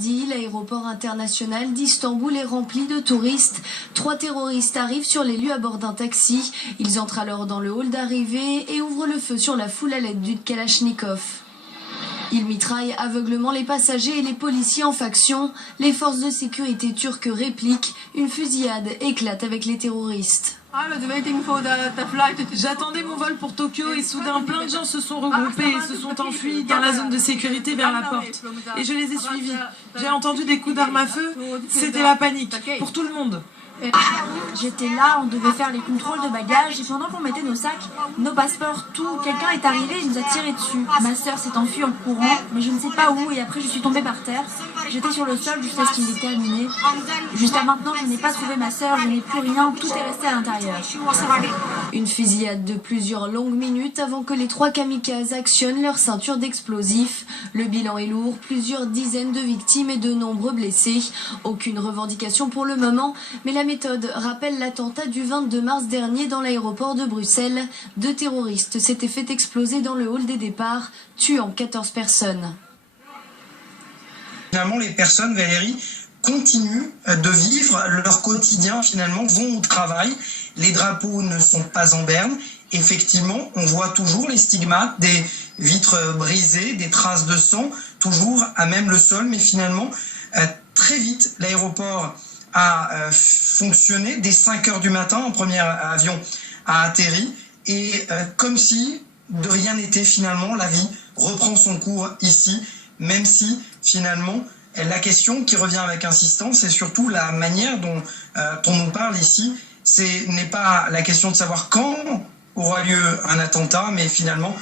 L'aéroport international d'Istanbul est rempli de touristes. 3 terroristes arrivent sur les lieux à bord d'un taxi. Ils entrent alors dans le hall d'arrivée et ouvrent le feu sur la foule à l'aide d'une Kalachnikov. Ils mitraillent aveuglement les passagers et les policiers en faction. Les forces de sécurité turques répliquent. Une fusillade éclate avec les terroristes. J'attendais mon vol pour Tokyo et soudain plein de gens se sont regroupés et se sont enfuis dans la zone de sécurité vers la porte. Et je les ai suivis. J'ai entendu des coups d'armes à feu. C'était la panique pour tout le monde. J'étais là, on devait faire les contrôles de bagages et pendant qu'on mettait nos sacs, nos passeports, tout, quelqu'un est arrivé et nous a tiré dessus. Ma sœur s'est enfuie en courant, mais je ne sais pas où et après je suis tombée par terre. J'étais sur le sol jusqu'à ce qu'il ait terminé. Jusqu'à maintenant, je n'ai pas trouvé ma sœur, je n'ai plus rien, tout est resté à l'intérieur. Une fusillade de plusieurs longues minutes avant que les 3 kamikazes actionnent leur ceinture d'explosifs. Le bilan est lourd, plusieurs dizaines de victimes et de nombreux blessés. Aucune revendication pour le moment, mais la méthode rappelle l'attentat du 22 mars dernier dans l'aéroport de Bruxelles. 2 terroristes s'étaient fait exploser dans le hall des départs, tuant 14 personnes. Finalement, les personnes, Valérie, continuent de vivre leur quotidien, finalement, vont au travail. Les drapeaux ne sont pas en berne. Effectivement, on voit toujours les stigmates, des vitres brisées, des traces de sang, toujours à même le sol. Mais finalement, très vite, l'aéroport a fonctionné. Dès 5 heures du matin, un premier avion a atterri. Et comme si de rien n'était, finalement, la vie reprend son cours ici, même si, finalement, la question qui revient avec insistance, c'est surtout la manière dont on nous parle ici. Ce n'est pas la question de savoir quand aura lieu un attentat, mais finalement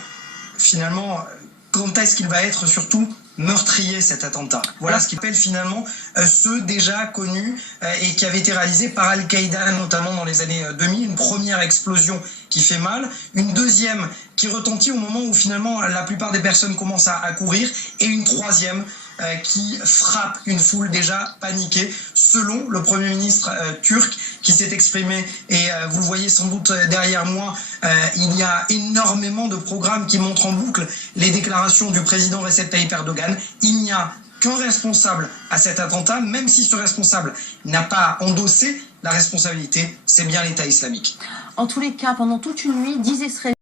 quand est-ce qu'il va être surtout meurtrier, cet attentat. Voilà ce qui appelle finalement ceux déjà connus et qui avaient été réalisés par Al-Qaïda, notamment dans les années 2000. Une première explosion qui fait mal, une deuxième qui retentit au moment où finalement la plupart des personnes commencent à courir, et une troisième qui frappe une foule déjà paniquée, selon le Premier ministre turc qui s'est exprimé. Et vous le voyez sans doute derrière moi, il y a énormément de programmes qui montrent en boucle les déclarations du président Recep Tayyip Erdogan. Il n'y a qu'un responsable à cet attentat, même si ce responsable n'a pas endossé la responsabilité, c'est bien l'État islamique. En tous les cas, pendant toute une nuit, 10 Israéliens